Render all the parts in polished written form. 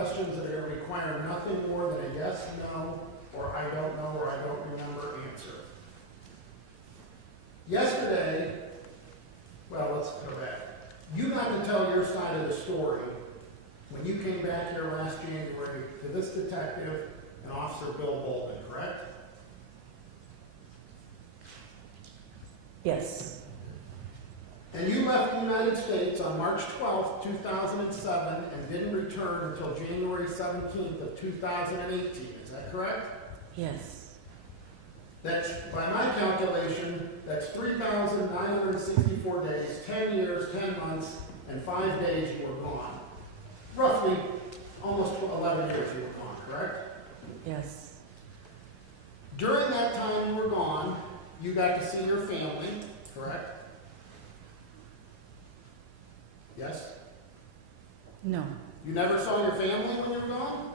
questions that are going to require nothing more than a yes, no, or I don't know, or I don't remember answer. Yesterday, well, let's go back. You got to tell your side of the story when you came back here last January to this detective and Officer Bill Bolden, correct? Yes. And you left the United States on March 12th, 2007, and didn't return until January 17th of 2018. Is that correct? Yes. That's, by my calculation, that's 3,964 days, 10 years, 10 months, and 5 days you were gone. Roughly, almost 11 years you were gone, correct? Yes. During that time you were gone, you got to see your family, correct? Yes? No. You never saw your family when you were gone?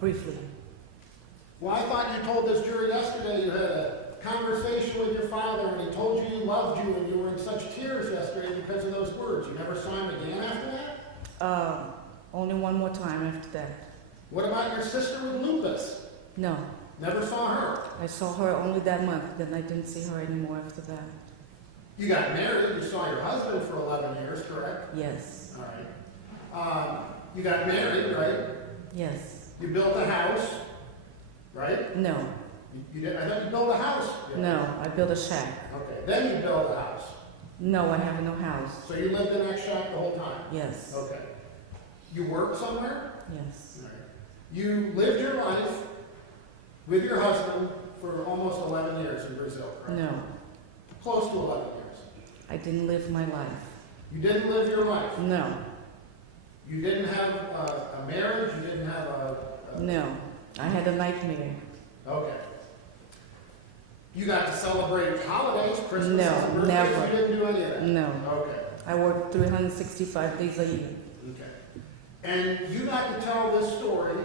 Briefly. Well, I thought you told this jury yesterday you had a conversation with your father and he told you he loved you and you were in such tears yesterday because of those words. You never saw him again after that? Only one more time after that. What about your sister with lupus? No. Never saw her. I saw her only that month, then I didn't see her anymore after that. You got married, you saw your husband for 11 years, correct? Yes. All right. You got married, right? Yes. You built a house, right? No. You did, I thought you built a house. Yeah. No, I built a shack. Okay, then you built a house. No, I have no house. So you lived in that shack the whole time? Yes. Okay. You worked somewhere? Yes. All right. You lived your life with your husband for almost 11 years in Brazil, correct? No, Close to 11 years. I didn't live my life. You didn't live your life. No. You didn't have a marriage. You didn't have a No. I had a nightmare. Okay. You got to celebrate holidays, Christmas, No, and birthdays. never. You didn't do any of that. No. Okay. I worked 365 days a year. Okay. And you got to tell this story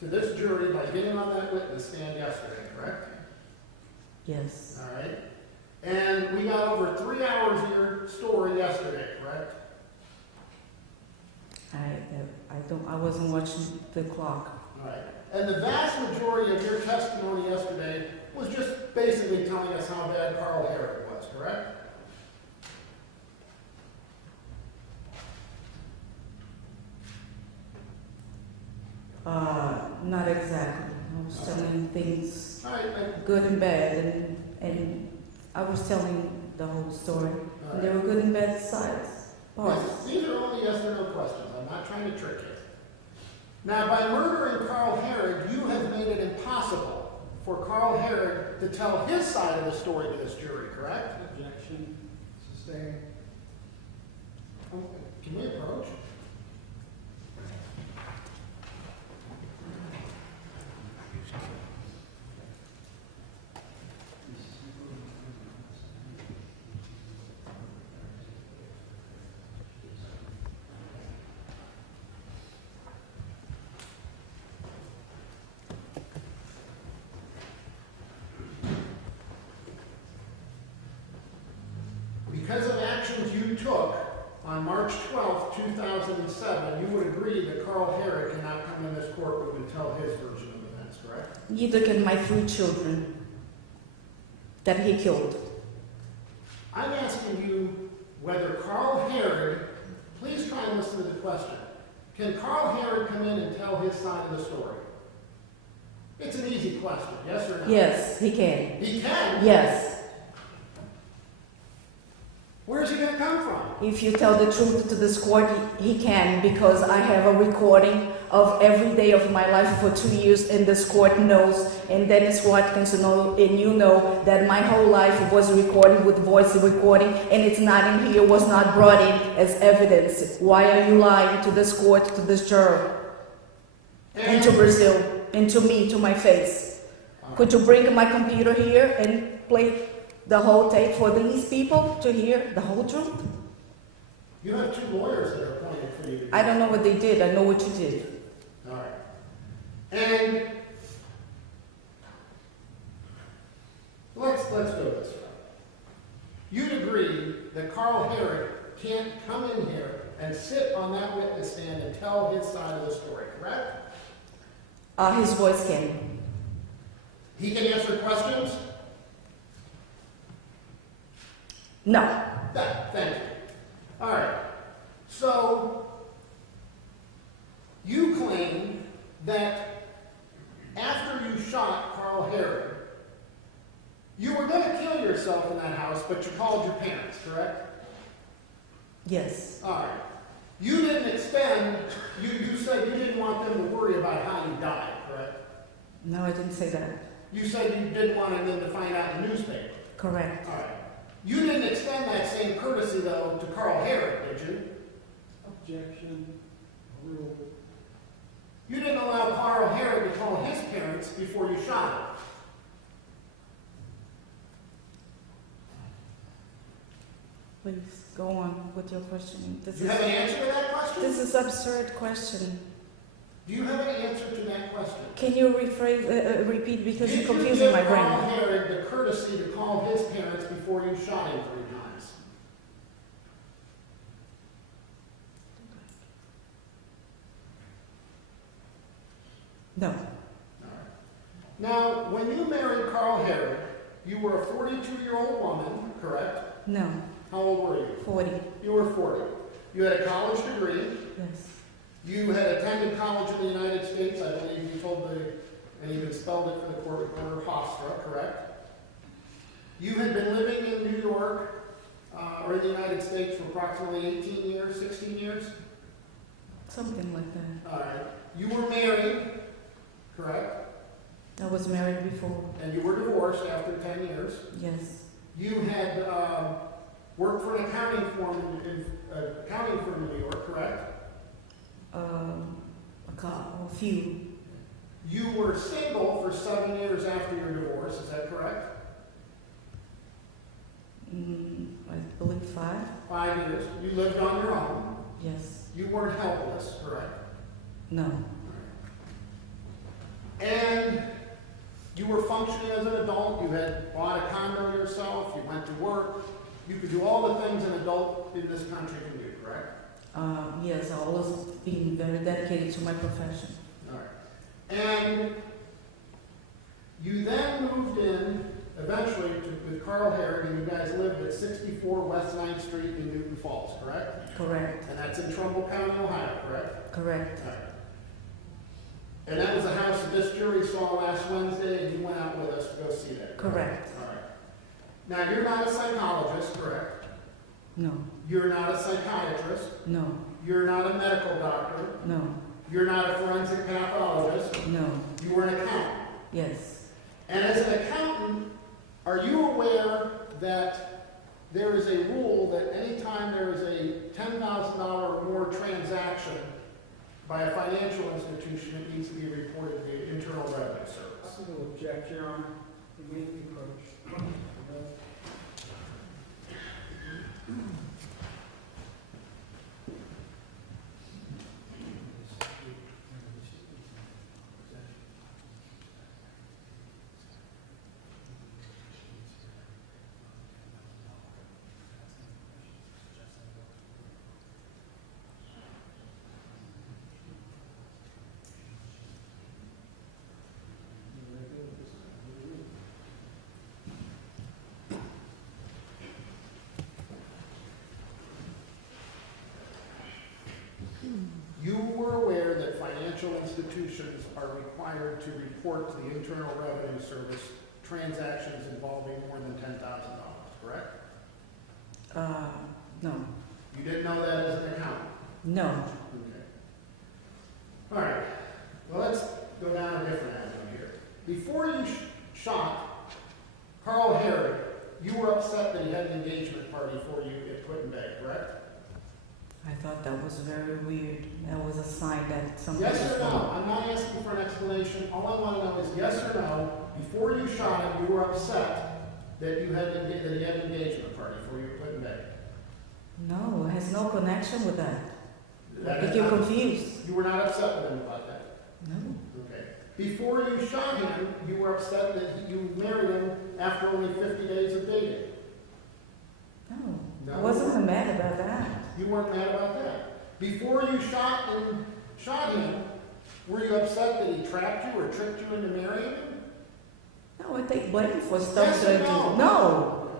to this jury by getting on that witness stand yesterday, correct? Yes. All right. And we got over 3 hours of your story yesterday, correct? I wasn't watching the clock. All right. And the vast majority of your testimony yesterday was just basically telling us how bad Carl Hoerig was, correct? Not exactly. I was telling things All right. good and bad, and I was telling the whole story. All And there were good and bad sides, parts. These are only yes or no questions. I'm not trying to trick you. Now, by murdering Carl Hoerig, you have made it impossible for Carl Hoerig to tell his side of the story to this jury, correct? Objection. Sustained. Can we approach? Because of actions you took on March 12th, 2007, you would agree that Carl Hoerig cannot come in this courtroom and tell his version of events, correct? Neither can my 3 children that he killed. I'm asking you whether Carl Hoerig, please try and listen to the question. Can Carl Hoerig come in and tell his side of the story? It's an easy question, yes or no? Yes, he can. He can? Yes. Where's he going to come from? If you tell the truth to this court, he can, because I have a recording of every day of my life for 2 years, and this court knows, and Dennis Watkins know, and you know that my whole life was recorded with voice recording, and it's not in here, was not brought in as evidence. Why are you lying to this court, to this juror, and to Brazil, and to me, to my face? Could you bring my computer here and play the whole tape for these people to hear the whole truth? You have 2 lawyers that are appointed for you to do I don't know what they did. I know what you did. All right. And let's go this way. You'd agree that Carl Hoerig can't come in here and sit on that witness stand and tell his side of the story, correct? His voice can. He can answer questions? No. Thank you. All right. So, you claim that after you shot Carl Hoerig, you were going to kill yourself in that house, but you called your parents, correct? Yes. All right. You didn't extend, you said you didn't want them to worry about how you died, correct? No, I didn't say that. You said you didn't want them to find out in the newspaper. Correct. All right. You didn't extend that same courtesy, though, to Carl Hoerig, did you? Objection. Rule. You didn't allow Carl Hoerig to call his parents before you shot him. Please go on with your question. Do you have an answer to that question? This is absurd question. Do you have an answer to that question? Can you repeat because Did you're confusing my you give Carl brain? Hoerig the courtesy to call his parents before you shot him 3 times? No. All right. Now, when you married Carl Hoerig, you were a 42-year-old woman, correct? No. How old were you? 40. You were 40. You had a college degree. Yes. You had attended college in the United States. I believe you told and even spelled it for the court reporter, Hofstra, correct? You had been living in New York or in the United States for approximately 18 years, 16 years? Something like that. All right. You were married, correct? I was married before. And you were divorced after 10 years. Yes. You had worked for an accounting firm in New York, correct? A few. You were single for 7 years after your divorce, is that correct? I believe 5. 5 years. You lived on your own. Yes. You weren't helpless, correct? No. And you were functioning as an adult. You had bought a condo yourself. You went to work. You could do all the things an adult in this country can do, correct? Yes, I've always been very dedicated to my profession. All right. And you then moved in eventually with Carl Hoerig, and you guys lived at 64 West 9th Street in Newton Falls, correct? Correct. And that's in Trumbull County, Ohio, correct? Correct. All right. And that was the house that this jury saw last Wednesday, and you went out with us to go see that. Correct. All right. Now, you're not a psychologist, correct? No. You're not a psychiatrist. No. You're not a medical doctor. No. You're not a forensic pathologist. No. You were an accountant. Yes. And as an accountant, are you aware that there is a rule that anytime there is a $10,000 or more transaction by a financial institution, it needs to be reported to the Internal Revenue Service? Possible object, Your Honor. You may be approached. You were aware that financial institutions are required to report to the Internal Revenue Service transactions involving more than $10,000, correct? No. You didn't know that as an accountant? No. Okay. All right. Well, let's go down a different avenue here. Before you shot Carl Hoerig, you were upset that he had an engagement party for you at Put in Bay, correct? I thought that was very weird. That was a sign that something Yes was or no? wrong. I'm not asking for an explanation. All I want to know is yes or no. Before you shot him, you were upset that he had an engagement party for you at Put in Bay. No, it has no connection with that. That If is you're not- confused. You were not upset with him about that. No. Okay. Before you shot him, you were upset that you married him after only 50 days of dating. No. No. I wasn't mad about that. You weren't mad about that. Before you shot him, were you upset that he trapped you or tricked you into marrying him? No, I take blame for stuff Yes that or I do. no? No.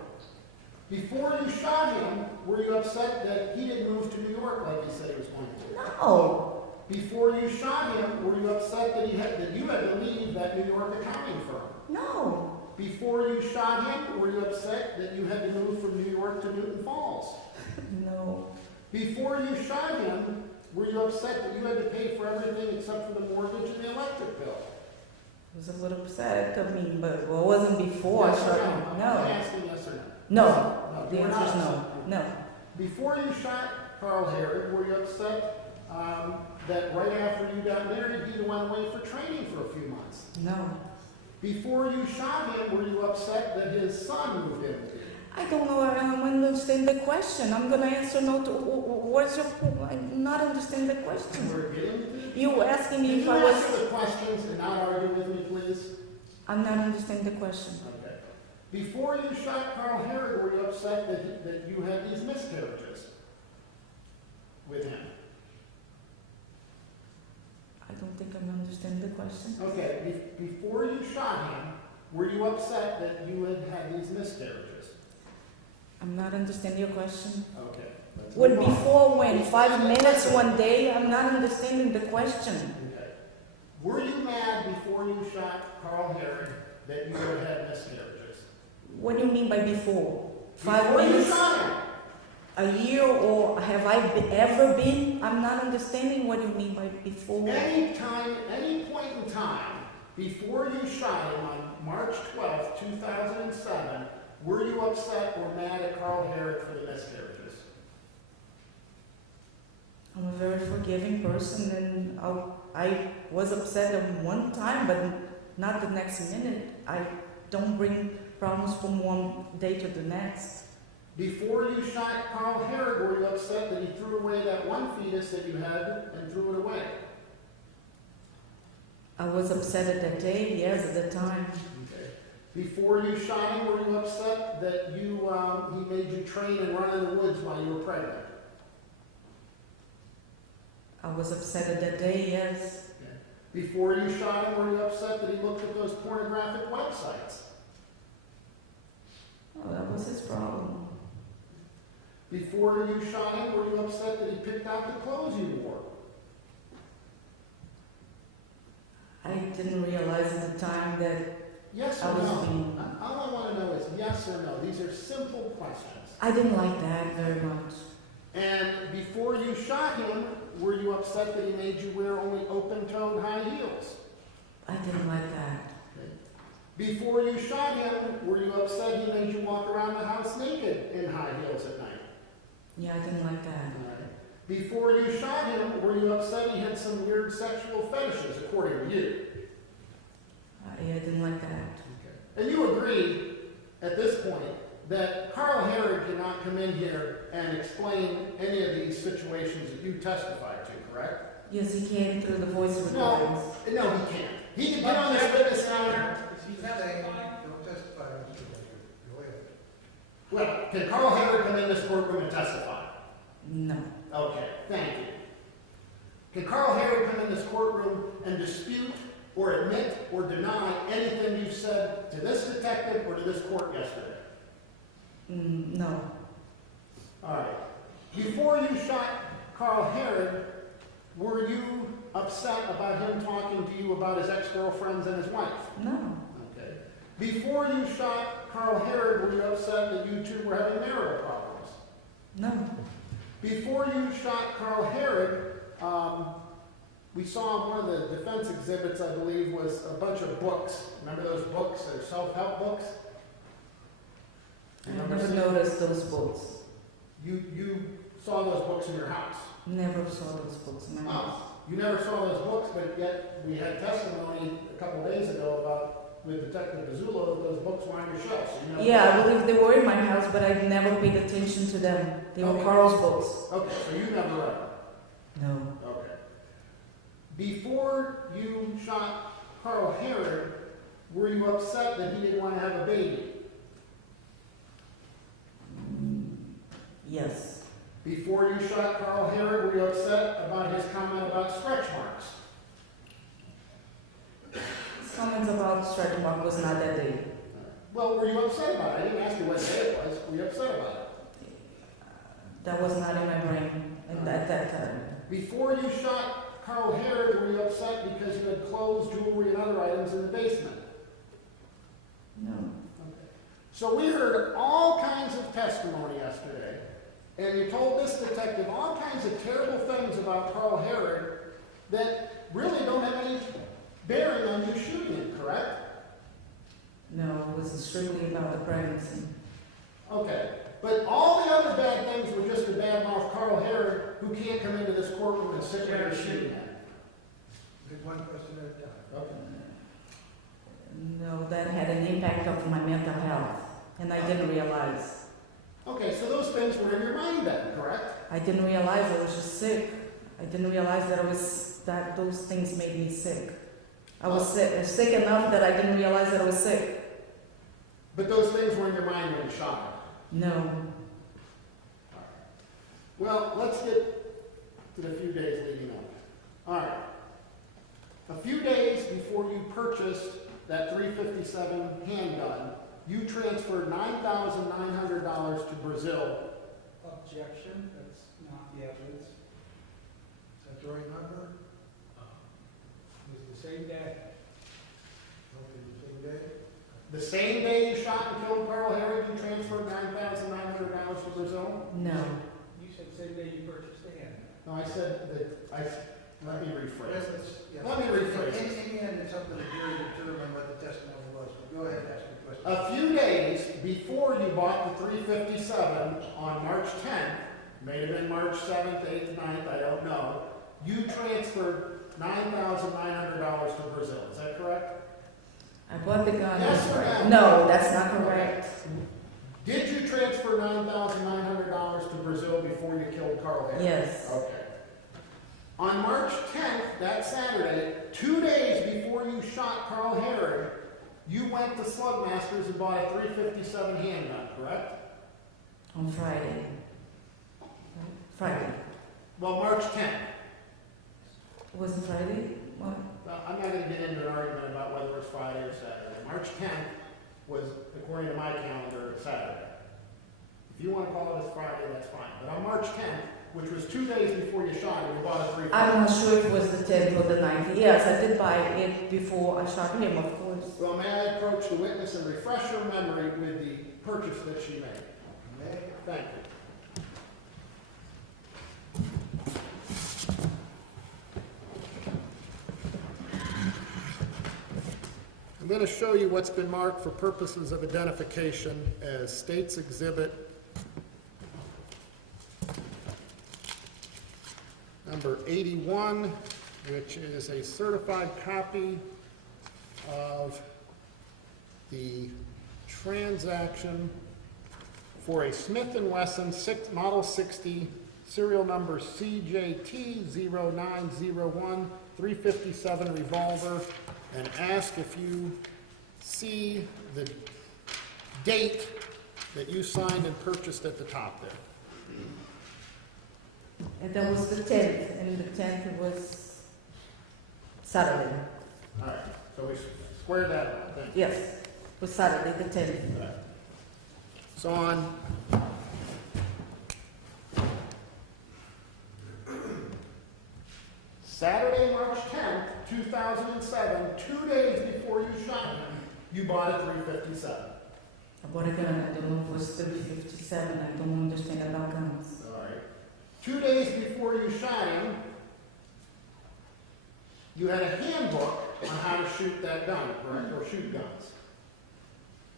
Before you shot him, were you upset that he didn't move to New York like he said he was going to? No. Before you shot him, were you upset that you had to leave that New York accounting firm? No. Before you shot him, were you upset that you had to move from New York to Newton Falls? No. Before you shot him, were you upset that you had to pay for everything except for the mortgage and the electric bill? I was a little upset of me, but it wasn't before I Yes or shot no? him. I'm No. asking yes or no. No. No, The you were answer is not no. upset. No. Before you shot Carl Hoerig, were you upset that right after you got married, he went away for training for a few months? No. Before you shot him, were you upset that his son moved in with you? I don't know. I don't understand the question. I'm gonna answer no to. What's your? I'm not understand the question. We're getting to You asking me Can if you I was? answer the questions and not argue with me, please? I'm not understanding the question. Okay. Before you shot Carl Hoerig, were you upset that you had these miscarriages with him? I don't think I'm understanding the question. Okay. Before you shot him, were you upset that you had these miscarriages? I'm not understanding your question. Okay. let's When move on. before when 5 minutes one day? I'm not understanding the question. Okay. Were you mad before you shot Carl Hoerig that you had miscarriages? What do you mean by before? 5 Before you minutes? shot him. A year, or have I ever been? I'm not understanding what you mean by before. Any point in time, before you shot him on March 12th, 2007, were you upset or mad at Carl Hoerig for the miscarriages? I'm a very forgiving person, and I was upset at one time, but not the next minute. I don't bring problems from one day to the next. Before you shot Carl Hoerig, were you upset that he threw away that one fetus that you had and threw it away? I was upset at that day, yes, at the time. Okay. Before you shot him, were you upset that he made you train and run in the woods while you were pregnant? I was upset at that day, yes. Okay. Before you shot him, were you upset that he looked at those pornographic websites? Oh, that was his problem. Before you shot him, were you upset that he picked out the clothes you wore? I didn't realize at the time that Yes I or was no? being... All I want to know is yes or no. These are simple questions. I didn't like that very much. And before you shot him, were you upset that he made you wear only open-toed high heels? I didn't like that. Before you shot him, were you upset he made you walk around the house naked in high heels at night? Yeah, I didn't like that. Before you shot him, were you upset he had some weird sexual fetishes, according to you? Yeah, I didn't like that. And you agree, at this point, that Carl Hoerig cannot come in here and explain any of these situations that you testified to, correct? Yes, he came through the voice No, recordings. no, he can't. He can get on this witness stand. He's saying, don't testify, Mr. Blanchard. Go ahead. Well, can Carl Hoerig come in this courtroom and testify? No. Okay, thank you. Can Carl Hoerig come in this courtroom and dispute or admit or deny anything you said to this detective or to this court yesterday? No. All right. Before you shot Carl Hoerig, were you upset about him talking to you about his ex-girlfriends and his wife? No. Okay. Before you shot Carl Hoerig, were you upset that you two were having marital problems? No. Before you shot Carl Hoerig, we saw one of the defense exhibits, I believe, was a bunch of books. Remember those books? They're self-help books? I Remember never seeing- noticed those books. You saw those books in your house? Never saw those books in my house. Oh, you never saw those books, but yet we had testimony a couple days ago about, with Detective Pizzullo, that those books were on your shelf. So you know. Yeah, I believe they were in my house, but I never paid attention to them. They were Okay. Carl's books. Okay, so you never read them. No. Okay. Before you shot Carl Hoerig, were you upset that he didn't want to have a baby? Yes. Before you shot Carl Hoerig, were you upset about his comment about stretch marks? His comments about stretch mark was not that day. Well, were you upset about it? I didn't ask you what day it was. Were you upset about it? That was not in my brain at that time. Before you shot Carl Hoerig, were you upset because you had clothes, jewelry, and other items in the basement? No. Okay. So we heard all kinds of testimony yesterday, and you told this detective all kinds of terrible things about Carl Hoerig that really don't have any bearing on you shooting him, correct? No, it was strictly about the pregnancy. Okay. But all the other bad things were just to badmouth Carl Hoerig, who can't come into this courtroom and sit there and shoot at. Good, one question at a time. Okay. No, that had an impact on my mental health, and I didn't realize. Okay, so those things were in your mind then, correct? I didn't realize I was just sick. I didn't realize that those things made me sick. I was sick enough that I didn't realize that I was sick. But those things were in your mind when you shot him. No. Well, let's get to the few days leading up. All right. A few days before you purchased that .357 handgun, you transferred $9,900 to Brazil. Objection, that's not the evidence. Is that the right number? It was the same day. Okay, the same day? The same day you shot and killed Carl Hoerig, you transferred $9,900 to Brazil? No. You said same day you purchased the hand. No, I said that, let me rephrase. Yeah. Let me rephrase. In the end, it's up to the jury to determine what the testimony was, but go ahead and ask your question. A few days before you bought the .357 on March 10th, may have been March 7th, 8th, 9th, I don't know, you transferred $9,900 to Brazil. Is that correct? I bought the gun. Yes or no? No, that's not correct. Did you transfer $9,900 to Brazil before you killed Carl Hoerig? Yes. Okay. On March 10th, that Saturday, 2 days before you shot Carl Hoerig, you went to Slugmasters and bought a .357 handgun, correct? On Friday. Friday. Well, March 10th. Was it Friday? What? Well, I'm not going to get into an argument about whether it's Friday or Saturday. March 10th was, according to my calendar, Saturday. If you want to call it as Friday, that's fine. But on March 10th, which was 2 days before you shot him, you bought a .357. I'm not sure if it was the 10th or the 9th. Yes, I did buy it before I shot him, of course. Well, may I approach the witness and refresh her memory with the purchase that she made? May? Thank you. I'm going to show you what's been marked for purposes of identification as State's Exhibit number 81, which is a certified copy of the transaction for a Smith & Wesson Model 60, serial number CJT0901 .357 revolver, and ask if you see the date that you signed and purchased at the top there. And that was the 10th, and the 10th was Saturday. All right, so we squared that out. Thank you. Yes, it was Saturday, the 10th. All right. So on Saturday, March 10th, 2007, 2 days before you shot him, you bought a .357. I bought a gun. I don't know if it was 357. I don't understand about guns. All right. 2 days before you shot him, you had a handbook on how to shoot that gun, correct? Or shoot guns.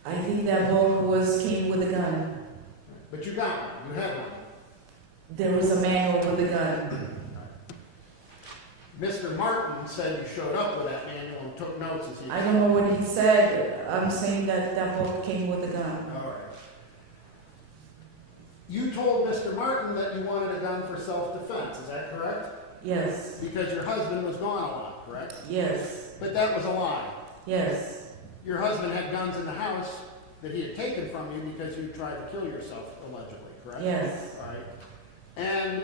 I think that book came with a gun. But you got one. You had one. There was a manual with a gun. Mr. Martin said you showed up with that manual and took notes as he I don't know what he said. I'm saying that that book came with a gun. All right. You told Mr. Martin that you wanted a gun for self-defense, is that correct? Yes. Because your husband was gone a lot, correct? Yes. But that was a lie. Yes. Your husband had guns in the house that he had taken from you because you tried to kill yourself, allegedly, correct? Yes. All right. And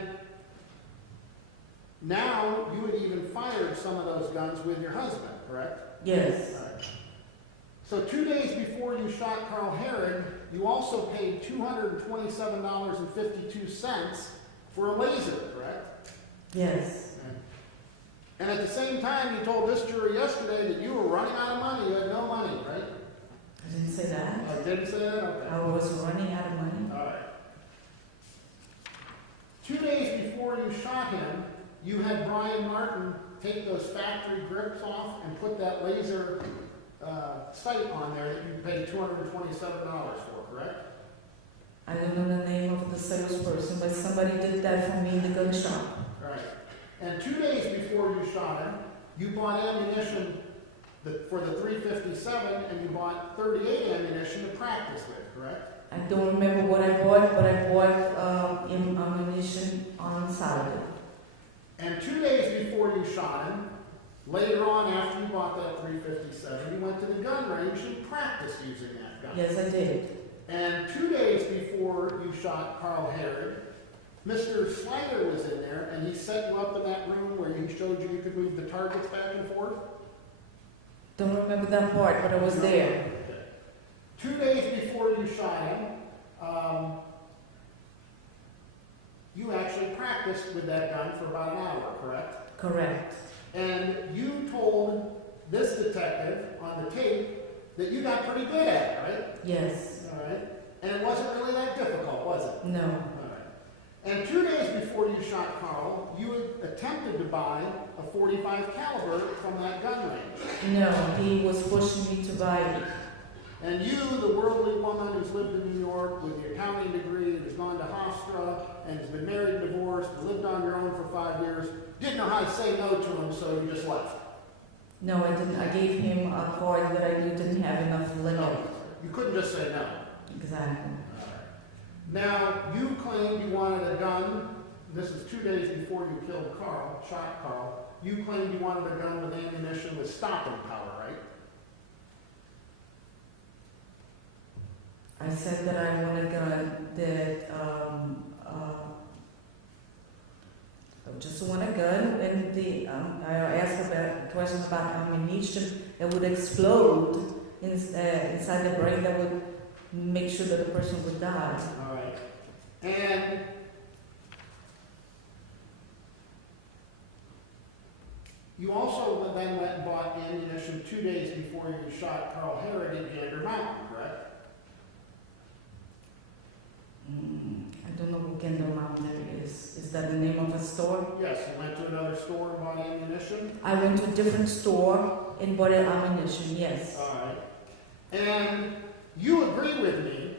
now you had even fired some of those guns with your husband, correct? Yes. All right. So 2 days before you shot Carl Hoerig, you also paid $227.52 for a laser, correct? Yes. And at the same time, you told this jury yesterday that you were running out of money. You had no money, right? I didn't say that. Oh, you didn't say that? Okay. I was running out of money. All right. 2 days before you shot him, you had Brian Martin take those factory grips off and put that laser sight on there that you paid $227 for, correct? I don't know the name of the salesperson, but somebody did that for me in the gun shop. Right. And 2 days before you shot him, you bought ammunition for the .357 and you bought .38 ammunition to practice with, correct? I don't remember what I bought, but I bought ammunition on Saturday. And 2 days before you shot him, later on after you bought that .357, you went to the gun range and practiced using that gun. Yes, I did. And 2 days before you shot Carl Hoerig, Mr. Slider was in there and he set you up in that room where he showed you could move the targets back and forth. Don't remember that part, but I was there. Okay. 2 days before you shot him, you actually practiced with that gun for about an hour, correct? Correct. And you told this detective on the tape that you got pretty good at it, right? Yes. All right. And it wasn't really that difficult, was it? No. All right. And 2 days before you shot Carl, you had attempted to buy a .45 caliber from that gun range. No, he was pushing me to buy it. And you, the worldly woman who's lived in New York with your accounting degree, has gone to Hofstra, and has been married, divorced, lived on your own for 5 years, didn't know how to say no to him, so you just left. No, I didn't. I gave him a card that I knew didn't have enough limit. No, you couldn't just say no. Exactly. Now, you claimed you wanted a gun. This is 2 days before you killed Carl, shot Carl. You claimed you wanted a gun with ammunition with stopping power, right? I said that I want a gun that I just want a gun, and I asked a question about ammunition that would explode inside the brain that would make sure that the person would die. All right. And you also then went and bought ammunition 2 days before you shot Carl Hoerig in Gander Mountain, correct? I don't know what Gander Mountain is. Is that the name of a store? Yes, you went to another store and bought ammunition. I went to a different store and bought ammunition, yes. All right. And you agree with me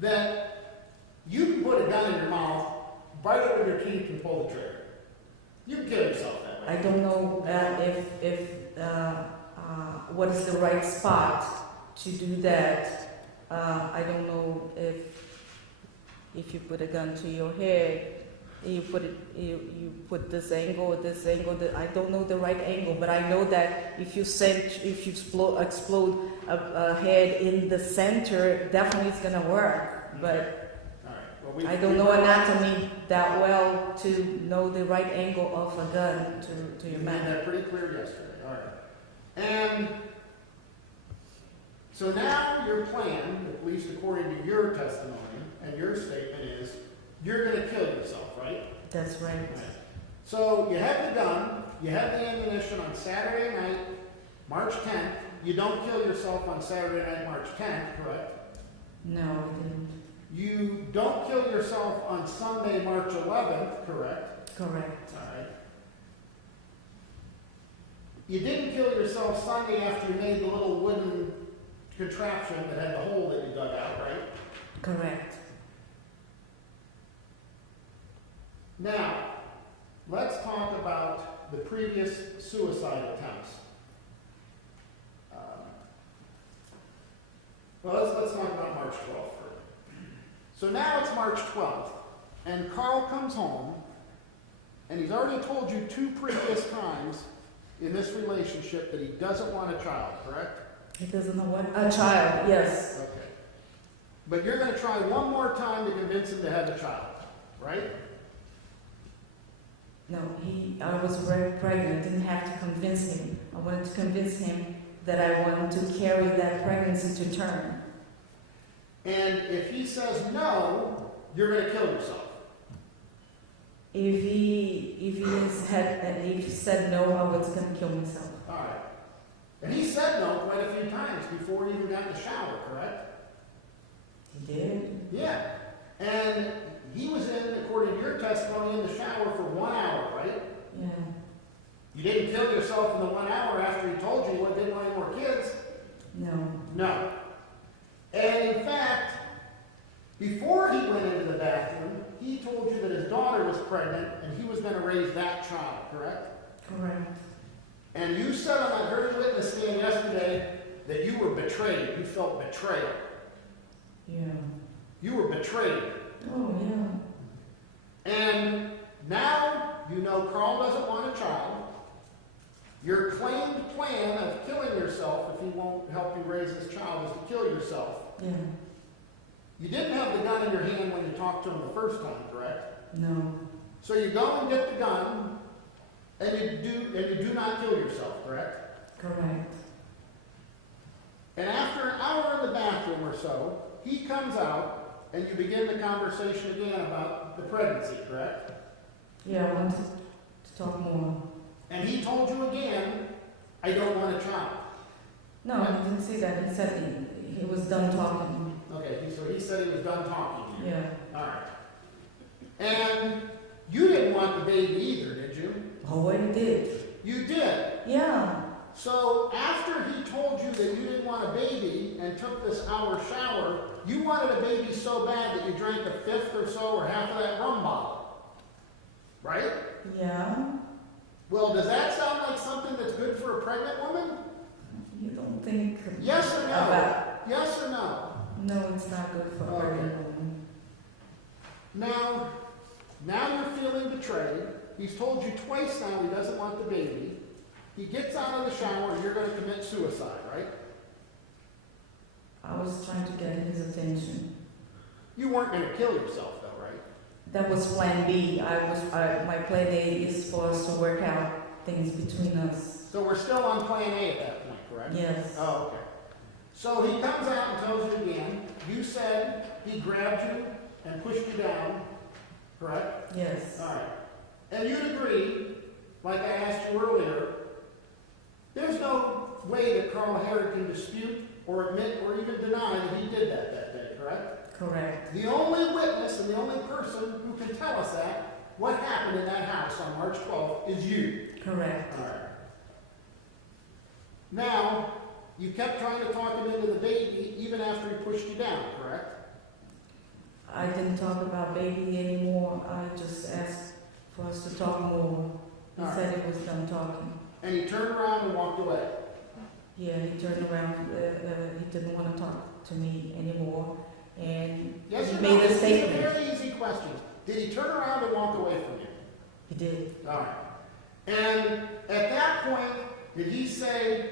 that you can put a gun in your mouth, bite it with your teeth, and pull the trigger. You can kill yourself that way. I don't know what is the right spot to do that. I don't know if you put a gun to your head, you put this angle. I don't know the right angle, but I know that if you explode a head in the center, definitely it's gonna work. But All right. Well, I don't know anatomy that well to know the right angle of a gun to your You made mouth. that pretty clear yesterday. All right. And so now your plan, at least according to your testimony and your statement, is you're going to kill yourself, right? That's right. Right. So you have the gun, you have the ammunition on Saturday night, March 10th. You don't kill yourself on Saturday night, March 10th, correct? No, I didn't. You don't kill yourself on Sunday, March 11th, correct? Correct. All right. You didn't kill yourself Sunday after you made the little wooden contraption that had the hole that you dug out, right? Correct. Now, let's talk about the previous suicide attempts. Let's talk about March 12th first. So now it's March 12th, and Carl comes home, and he's already told you 2 previous times in this relationship that he doesn't want a child, correct? He doesn't know what? A child, yes. Okay. But you're going to try one more time to convince him to have a child, right? No, I was very pregnant, didn't have to convince him. I wanted to convince him that I wanted to carry that pregnancy to term. And if he says no, you're going to kill yourself. If he said no, I was going to kill myself. All right. And he said no quite a few times before he even got in the shower, correct? He did? Yeah. And he was in, according to your testimony, in the shower for 1 hour, right? Yeah. You didn't kill yourself in the 1 hour after he told you you didn't want any more kids? No. No. And in fact, before he went into the bathroom, he told you that his daughter was pregnant and he was going to raise that child, correct? Correct. And you said on that very witness stand yesterday that you were betrayed. You felt betrayal. Yeah. You were betrayed. Oh, yeah. And now you know Carl doesn't want a child. Your claimed plan of killing yourself if he won't help you raise this child is to kill yourself. Yeah. You didn't have the gun in your hand when you talked to him the first time, correct? No. So you go and get the gun, and you do not kill yourself, correct? Correct. And after an hour in the bathroom or so, he comes out, and you begin the conversation again about the pregnancy, correct? Yeah, I wanted to talk more. And he told you again, I don't want a child. No, I didn't see that. He said he was done talking. Okay, so he said he was done talking to you. Yeah. All right. And you didn't want the baby either, did you? Oh, I did. You did. Yeah. So after he told you that you didn't want a baby and took this hour shower, you wanted a baby so bad that you drank a fifth or so or half of that rum bottle. Right? Yeah. Well, does that sound like something that's good for a pregnant woman? You don't think Yes or no? about... Yes or no? No, it's not good for a pregnant woman. Now you're feeling betrayed. He's told you twice now he doesn't want the baby. He gets out of the shower and you're going to commit suicide, right? I was trying to get his attention. You weren't going to kill yourself, though, right? That was plan B. My plan A is for us to work out things between us. So we're still on plan A at that point, correct? Yes. Oh, okay. So he comes out and tells you again, you said he grabbed you and pushed you down, correct? Yes. All right. And you'd agree, like I asked you earlier, there's no way that Carl Hoerig can dispute or admit or even deny that he did that day, correct? Correct. The only witness and the only person who can tell us that, what happened in that house on March 12th, is you. Correct. All right. Now, you kept trying to talk him into the baby even after he pushed you down, correct? I didn't talk about baby anymore. I just asked for us to talk more. He All said he was done talking. And he turned around and walked away. Yeah, he turned around. He didn't want to talk to me anymore. And Yes he or made no? a This is a statement. very easy question. Did he turn around and walk away from you? He did. All right. And at that point, did he say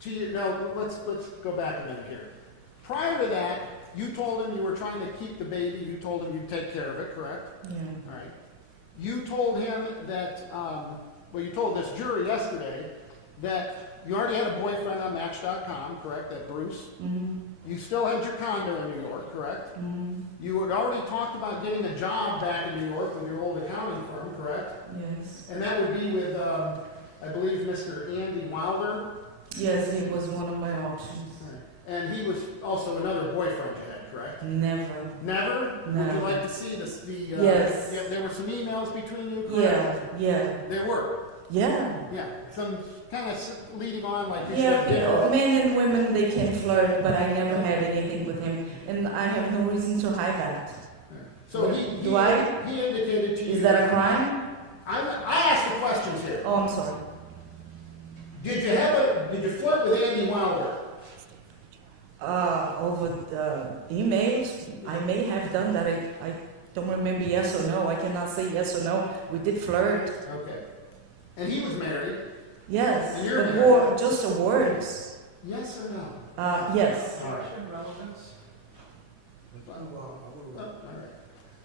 to you, no, let's go back a minute here. Prior to that, you told him you were trying to keep the baby. You told him you'd take care of it, correct? Yeah. All right. You told him that, you told this jury yesterday that you already had a boyfriend on Match.com, correct? That Bruce. Mm-hmm. You still had your condo in New York, correct? Mm-hmm. You had already talked about getting a job back in New York with your old accounting firm, correct? Yes. And that would be with, I believe, Mr. Andy Wilder. Yes, he was one of my options. And he was also another boyfriend you had, correct? Never. Never? No. Would you like to see this? Yes. There were some emails between you, correct? Yeah. There were. Yeah. Yeah. Some kind of leading on like you Yeah, said. you know, men and women, they can flirt, but I never had anything with him. And I have no reason to hide that. So he indicated to you. Is that a crime? I asked the questions here. Oh, I'm sorry. Did you flirt with Andy Wilder? Over the emails, I may have done that. I don't remember yes or no. I cannot say yes or no. We did flirt. Okay. And he was married? Yes. And you're The married? just the words. Yes or no? Yes. All right. Relevance? All right.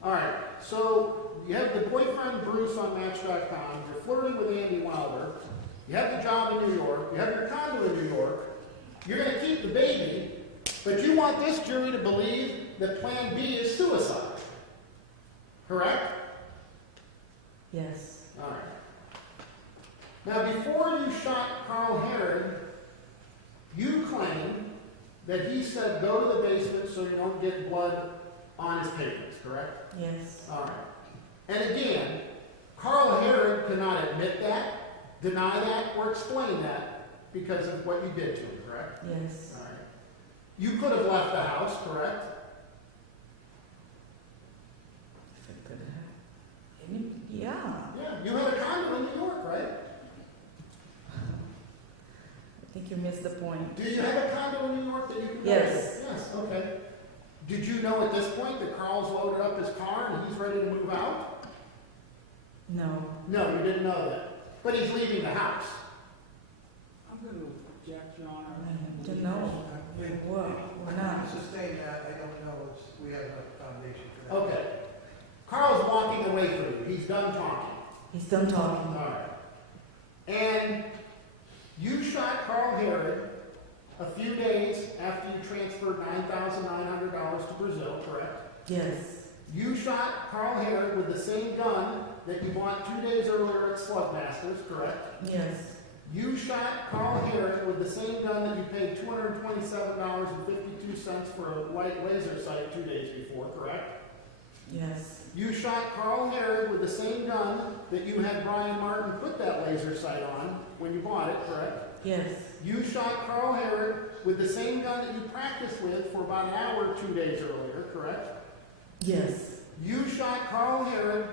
All right, so you have the boyfriend Bruce on Match.com, you're flirting with Andy Wilder, you have the job in New York, you have your condo in New York, you're going to keep the baby, but you want this jury to believe that Plan B is suicide. Correct? Yes. All right. Now, before you shot Carl Hoerig, you claim that he said go to the basement so you don't get blood on his papers, correct? Yes. All right. And again, Carl Hoerig cannot admit that, deny that, or explain that because of what you did to him, correct? Yes. All right. You could have left the house, correct? Yeah. Yeah. You had a condo in New York, right? I think you missed the point. Do you have a condo in New York that you can go to? Yes. Yes, okay. Did you know at this point that Carl's loaded up his car and he's ready to move out? No. No, you didn't know that. But he's leaving the house. I'm going to object, Your Honor. I don't know. We're not. Sustain that, I don't know, we have enough foundation for that. Okay. Carl's walking away from you. He's done talking. He's done talking. All right. And you shot Carl Hoerig a few days after you transferred $9,900 to Brazil, correct? Yes. You shot Carl Hoerig with the same gun that you bought 2 days earlier at Slugmasters, correct? Yes. You shot Carl Hoerig with the same gun that you paid $227.52 for a light laser sight 2 days before, correct? Yes. You shot Carl Hoerig with the same gun that you had Brian Martin put that laser sight on when you bought it, correct? Yes. You shot Carl Hoerig with the same gun that you practiced with for about an hour 2 days earlier, correct? Yes. You shot Carl Hoerig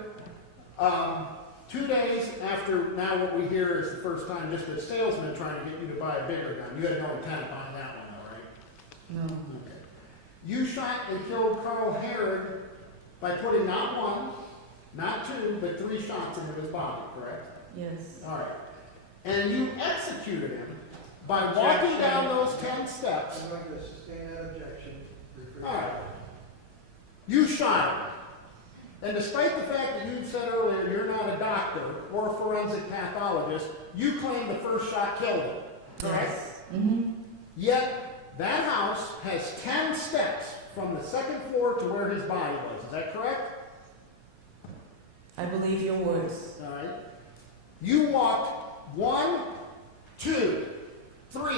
2 days after, now what we hear is the first time just a salesman trying to get you to buy a bigger gun. You had no intent of buying that one, though, right? No. Okay. You shot and killed Carl Hoerig by putting not one, not two, but 3 shots into his body, correct? Yes. All right. And you executed him by walking down those 10 steps. I'm not going to sustain that objection. All right. You shot him. And despite the fact that you said earlier you're not a doctor or a forensic pathologist, you claim the first shot killed him, correct? Yes. Mm-hmm. Yet, that house has 10 steps from the second floor to where his body was. Is that correct? I believe your words. All right. You walked 1, 2, 3,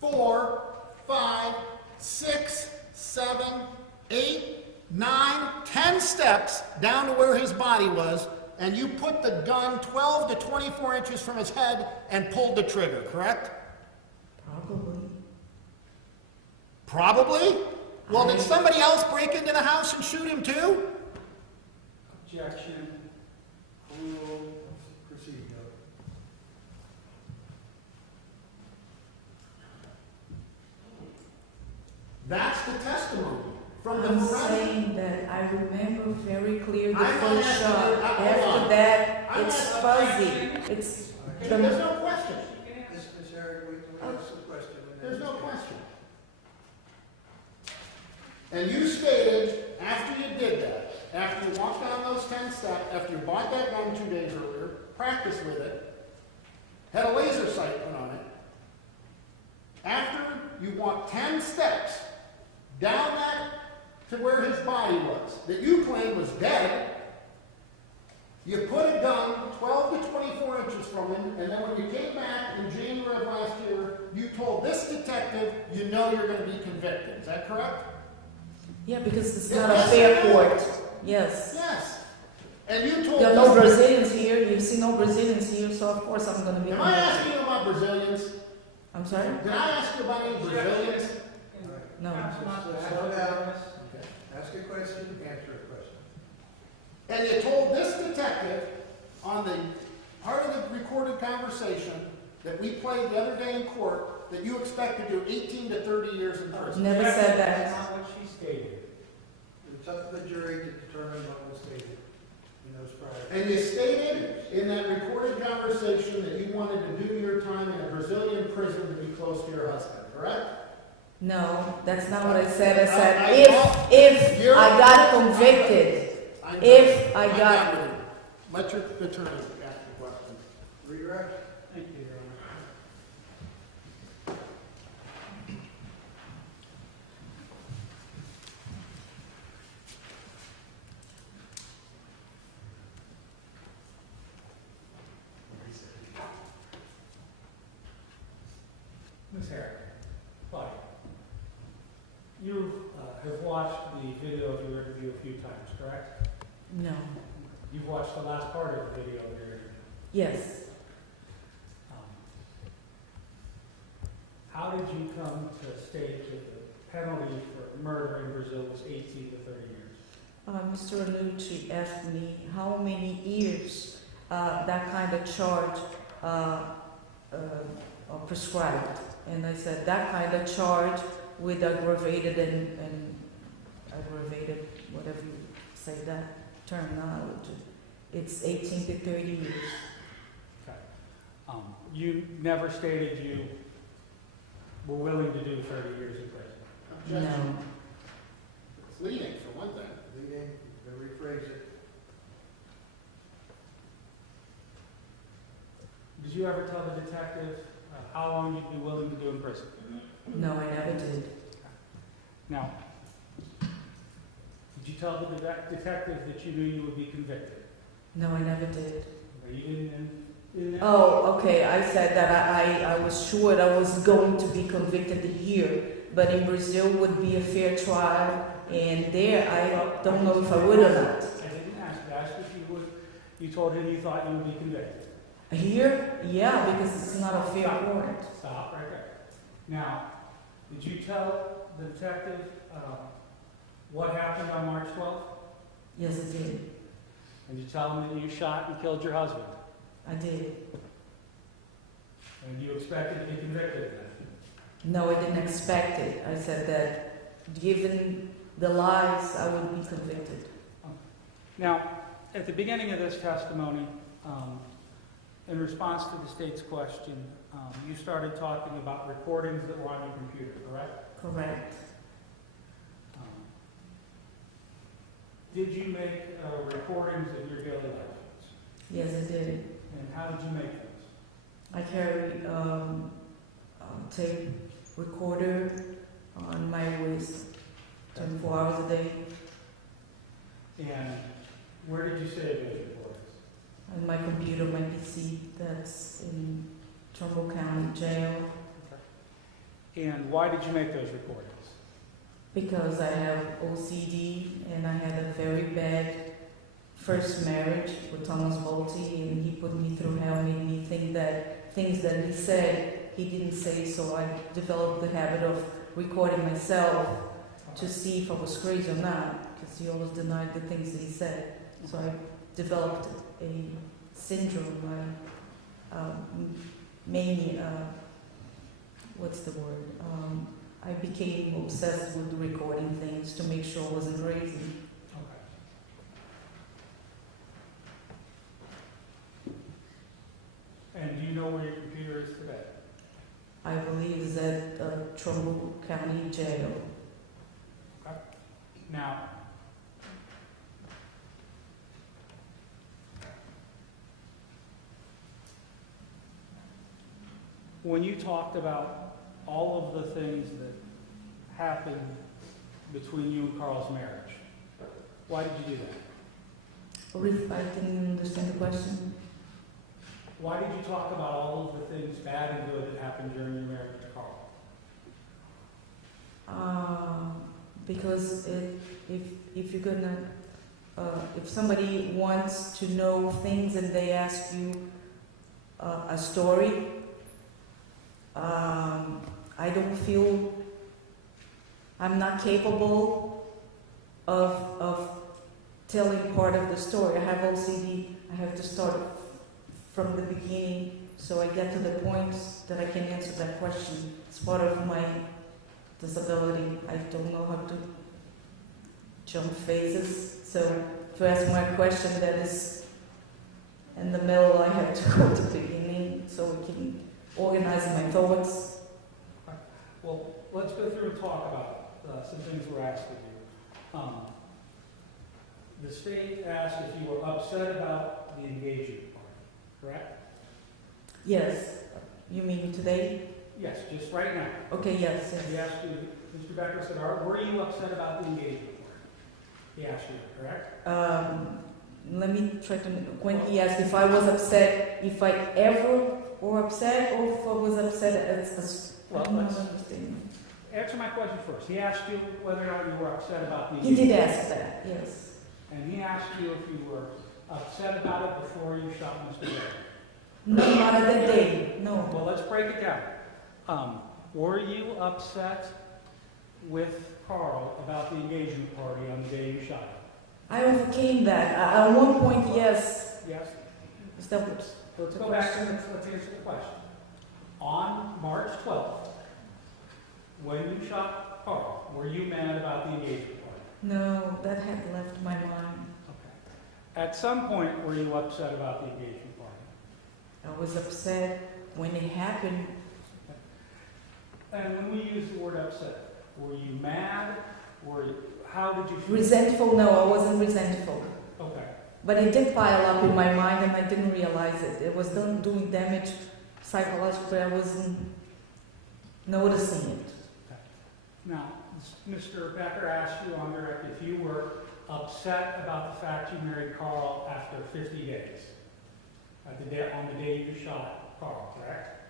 4, 5, 6, 7, 8, 9, 10 steps down to where his body was, and you put the gun 12 to 24 inches from his head and pulled the trigger, correct? Probably. Probably? Well, did somebody else break into the house and shoot him too? Objection. We'll proceed, though. That's the testimony from the I'm forensic. saying that I remember very clear the I'm not first asking shot. you- hold After on. that, I'm it's not- fuzzy. It's There's no question. Ms. Hoerig, we ask the question. and then- There's no question. And you stated, after you did that, after you walked down those 10 steps, after you bought that gun 2 days earlier, practiced with it, had a laser sight put on it, after you walked 10 steps down that to where his body was, that you claim was dead, you put a gun 12 to 24 inches from him, and then when you came back in January of last year, you told this detective, you know you're going to be convicted. Is that correct? yeah, because it's Yeah, not a yes, fair I know. court. Yes. Yes. And you told There are no this- Brazilians here. You see no Brazilians here, so of course I'm going to be. Am I asking you about Brazilians? I'm sorry? Did I ask you about any Brazilians? No. Slow down. Ask a question, answer a question. And you told this detective on the part of the recorded conversation that we played the other day in court that you expect to do 18 to 30 years in prison. Never said That's that. not what she stated. It's up to the jury to determine what was stated in those prior. And you stated in that recorded conversation that you wanted to do your time in a Brazilian prison to be close to your husband, correct? No, that's not what I said. I said I- if You're- I got convicted, I'm done. If I I'm got- done with it. Let your attorney ask the question. Redirect? Thank you, Your Honor. Ms. Hoerig, Claudia, you have watched the video of your interview a few times, correct? No. You've watched the last part of the video of your interview. Yes. Um, How did you come to state that the penalty for murder in Brazil was 18 to 30 years? Mr. Nucci asked me how many years that kind of charge prescribed. And I said that kind of charge with aggravated and aggravated, whatever you say that terminology, it's 18 to 30 years. Okay. You never stated you were willing to do 30 years in prison. Objection. No. It's leading, for one thing. Leading, to rephrase it. Did you ever tell the detective how long you'd be willing to do in prison? No, I never did. Now, did you tell the detective that you knew you would be convicted? No, I never did. Or you didn't Oh, okay. I said that I was sure that I was going to be convicted here, but in Brazil would be a fair trial, and there I don't know if I would or not. I didn't ask. I asked if you would. You told him you thought you would be convicted. Here, yeah, because it's not a fair Stop. warrant. Stop right there. Now, did you tell the detective what happened on March 12th? Yes, I did. And you tell him that you shot and killed your husband? I did. And you expected to be convicted of that? No, I didn't expect it. I said that given the lies, I would be convicted. Now, at the beginning of this testimony, in response to the state's question, you started talking about recordings that were on your computer, correct? Correct. Did you make recordings of your daily life? Yes, I did. And how did you make those? I carry a tape recorder on my waist 24 hours a day. And where did you save those recordings? On my computer, my PC, that's in Trumbull County Jail, And why did you make those recordings? because I have OCD and I had a very bad first marriage with Thomas Bolte, and he put me through hell, made me think that things that he said, he didn't say, so I developed the habit of recording myself to see if I was crazy or not, because he always denied the things that he said. So I developed a syndrome, mania, what's the word? I became obsessed with recording things to make sure I wasn't crazy. Okay. And do you know where your computer is today? I believe it's at Trumbull County Jail. Now, when you talked about all of the things that happened between you and Carl's marriage, why did you do that? I didn't understand the question. Why did you talk about all of the things bad and good that happened during your marriage to Carl? Because if you're gonna, if somebody wants to know things and they ask you a story, I don't feel I'm not capable of telling part of the story. I have OCD. I have to start from the beginning so I get to the points that I can answer that question. It's part of my disability. I don't know how to jump phases. So to ask my question that is in the middle, I have to go to the beginning so we can organize my thoughts. Well, let's go through and talk about some things we're asked of you. the state asked if you were upset about the engagement party, correct? Yes. You mean today? Yes, just right now. Okay, yes, He yes. asked you, Mr. Becker said, were you upset about the engagement party? He asked you, correct? Let me try to, when he asked if I was upset, if I ever were upset, or if I was upset as Well, I don't let's- understand. Answer my question first. He asked you whether or not you were upset about the He engagement. did ask that, yes. And he asked you if you were upset about it before you shot Mr. Becker. No, not at that day, no. Well, let's break it down. Were you upset with Carl about the engagement party on the day you shot him? I overcame that. At one point, yes. Yes? Is that what? Let's go back and let's answer the question. On March 12th, when you shot Carl, were you mad about the engagement party? No, that had left my mind. Okay. At some point, were you upset about the engagement party? I was upset when it happened. And when we use the word upset, were you mad? How did you feel? Resentful? No, I wasn't resentful. Okay. But it did pile up in my mind and I didn't realize it. It was doing damage psychologically. I wasn't noticing it. Now, Mr. Becker asked you on direct if you were upset about the fact you married Carl after 50 days. On the day you shot Carl, correct?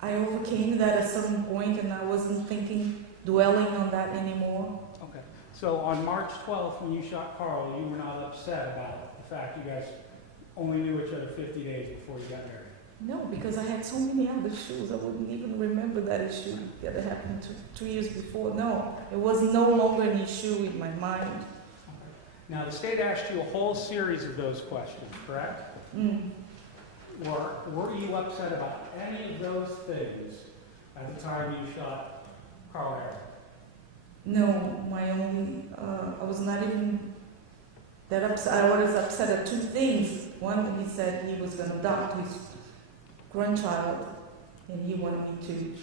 I overcame that at some point and I wasn't dwelling on that anymore. Okay. So on March 12th, when you shot Carl, you were not upset about the fact you guys only knew each other 50 days before you got married? No, because I had so many other issues. I wouldn't even remember that issue that had happened 2 years before. No, it was no longer an issue in my mind. Okay. Now, the state asked you a whole series of those questions, correct? Mm. Were you upset about any of those things at the time you shot Carl Hoerig? No, I was not even that upset. I was upset at two things. One, he said he was going to adopt his grandchild, and he wanted me to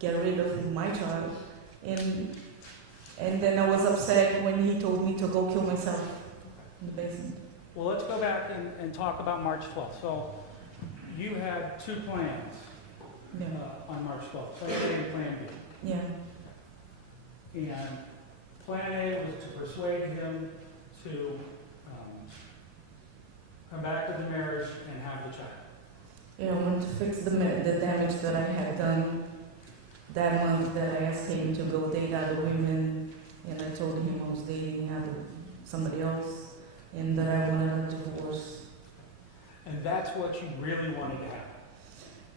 get rid of my child. And then I was upset when he told me to go kill myself in the basement. Well, let's go back and talk about March 12th. So you had two plans Yeah. on March 12th, Plan A and Plan B. Yeah. And Plan A was to persuade him to come back to the marriage and have the child. Yeah, I wanted to fix the damage that I had done that month that I asked him to go date other women, and I told him I was dating somebody else, and that I wanted a divorce. And that's what you really wanted to have.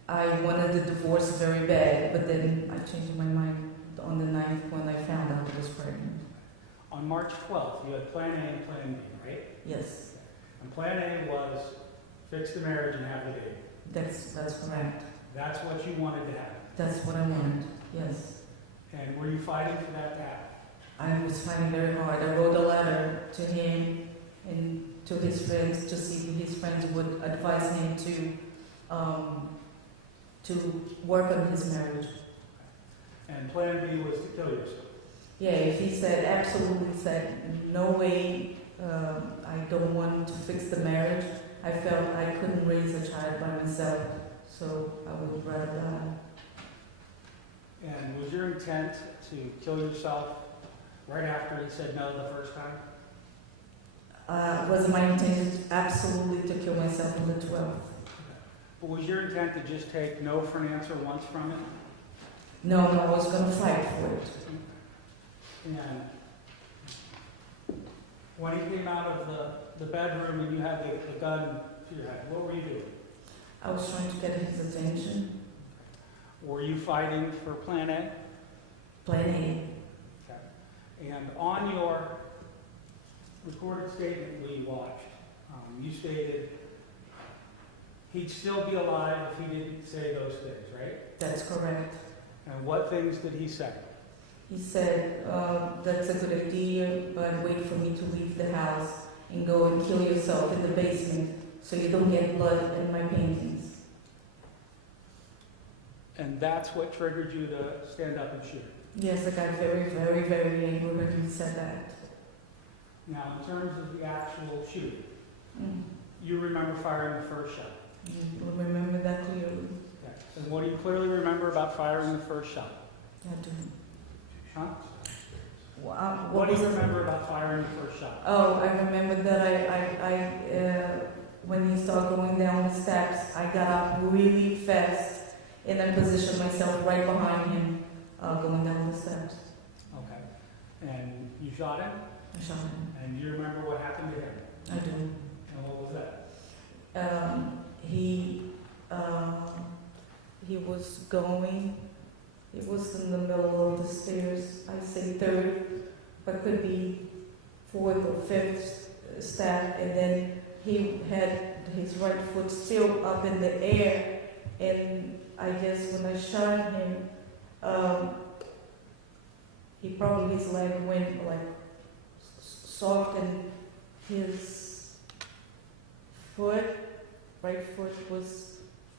I wanted the divorce very bad, but then I changed my mind on the 9th when I found out I was pregnant. On March 12th, you had Plan A and Plan B, right? Yes, And Plan A was fix the marriage and have the baby. that's correct. That's what you wanted to have. That's what I wanted, yes. And were you fighting for that to happen? I was fighting very hard. I wrote a letter to him and to his friends to see if his friends would advise him to work on his marriage. And Plan B was to kill yourself. Yeah, if he said, absolutely said, no way, I don't want to fix the marriage. I felt I couldn't raise a child by myself, so I would rather die. And was your intent to kill yourself right after he said no the first time? Was my intention absolutely to kill myself on the 12th? But was your intent to just take no for an answer once from it? No, I was going to fight for it. And when he came out of the bedroom and you had the gun to your head, what were you doing? I was trying to get his attention. Were you fighting for Plan A? Plan A. Okay. And on your recorded statement we watched, you stated he'd still be alive if he didn't say those things, right? That's correct. And what things did he say? He said, that's a good idea, but wait for me to leave the house and go and kill yourself in the basement so you don't get blood in my paintings. And that's what triggered you to stand up and shoot. Yes, I got very, very, very angry when he said that. Now, in terms of the actual shooting, Mm. you remember firing the first shot. I remember that clearly. Okay. And what do you clearly remember about firing the first shot? I do. Huh? What What do was you it? remember about firing the first shot? Oh, I remember that when he started going down the steps, I got up really fast and I positioned myself right behind him, going down the steps. Okay. And you shot him? I shot him. And you remember what happened to him? I do. And what was that? He was going, he was in the middle of the stairs, I say third, but could be fourth or fifth step, and then he had his right foot still up in the air, and I guess when I shot him, his leg went like soft, and his right foot was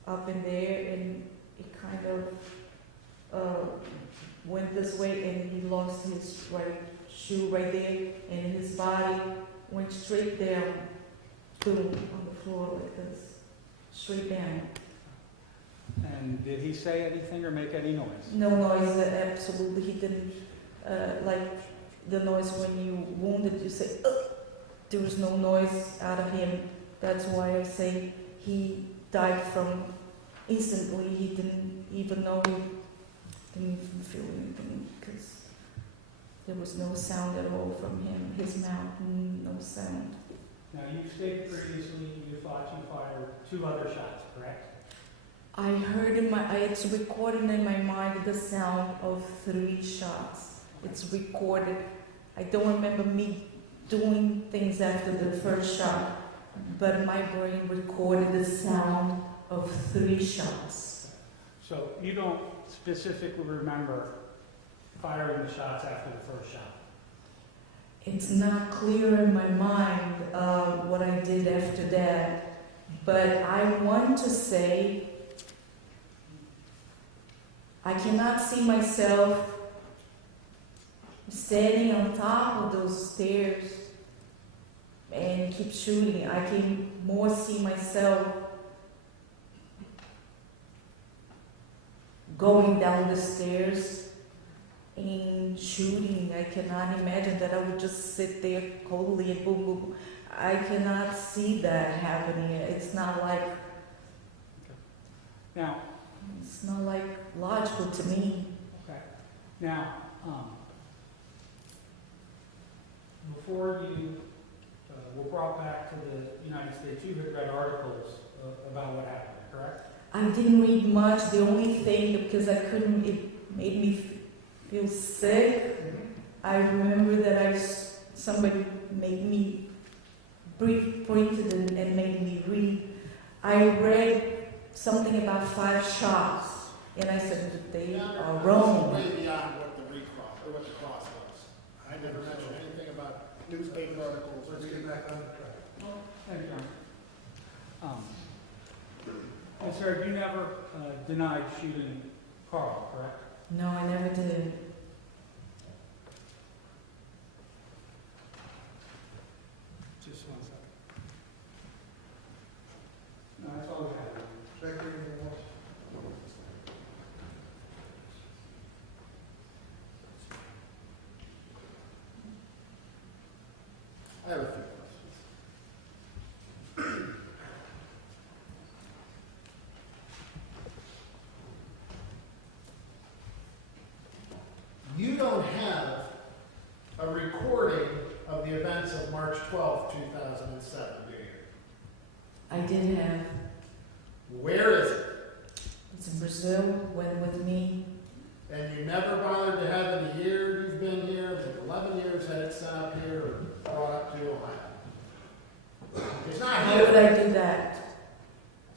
up in the air, and it kind of went this way, and he lost his right shoe right there, and his body went straight down, boom, on the floor like this, straight down. And did he say anything or make any noise? No noise, absolutely. He didn't, like the noise when you wounded, you say, ugh. There was no noise out of him. That's why I say he died from instantly. He didn't even know, didn't even feel anything, because there was no sound at all from him. His mouth, no sound. Now, you stated previously you thought you fired 2 other shots, correct? I heard it's recorded in my mind the sound of 3 shots. It's recorded. I don't remember me doing things after the first shot, but my brain recorded the sound of 3 shots. So you don't specifically remember firing the shots after the first shot? It's not clear in my mind what I did after that, but I want to say I cannot see myself standing on top of those stairs and keep shooting. I can more see myself going down the stairs and shooting. I cannot imagine that I would just sit there coldly and boom, boom, boom. I cannot see that happening. It's not like, Now, it's not like logical to me. okay. Now, before you were brought back to the United States, you had read articles about what happened, correct? I didn't read much. The only thing, because I couldn't, it made me feel sick. I remember that somebody made me printed and made me read. I read something about 5 shots, and I said that they are wrong. Way beyond what the recross or what the cross was. I never mentioned anything about newspaper articles or Let's get back on track. Thank you, John. Ms. Hoerig, you never denied shooting Carl, correct? No, I never did. Just 1 second. No, that's all we have. Secretary, anything else? I have a few questions. You don't have a recording of the events of March 12, 2007, do you? I did have. Where is it? It's in Brazil, went with me. And you never bothered to have it the year you've been here, the 11 years had it sent up here or brought up to Ohio. It's not How would here. I do that?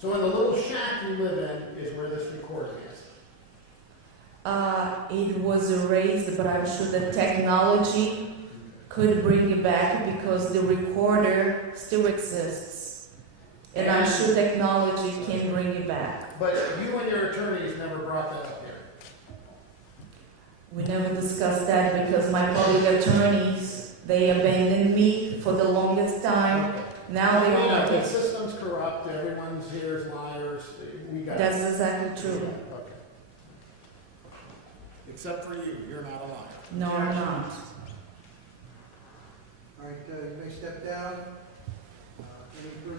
So in the little shack you live in is where this recording is. It was erased, but I'm sure the technology could bring it back because the recorder still exists. And I'm sure technology can bring it back. But you and your attorneys never brought that up here. We never discussed that because my public attorneys They abandoned me for the longest time. Now they don't like The it. system's corrupt, everyone's here is liars, we got it. That's exactly true. Okay. Except for you, you're not a liar. No, I'm not. All right, you may step down. Any further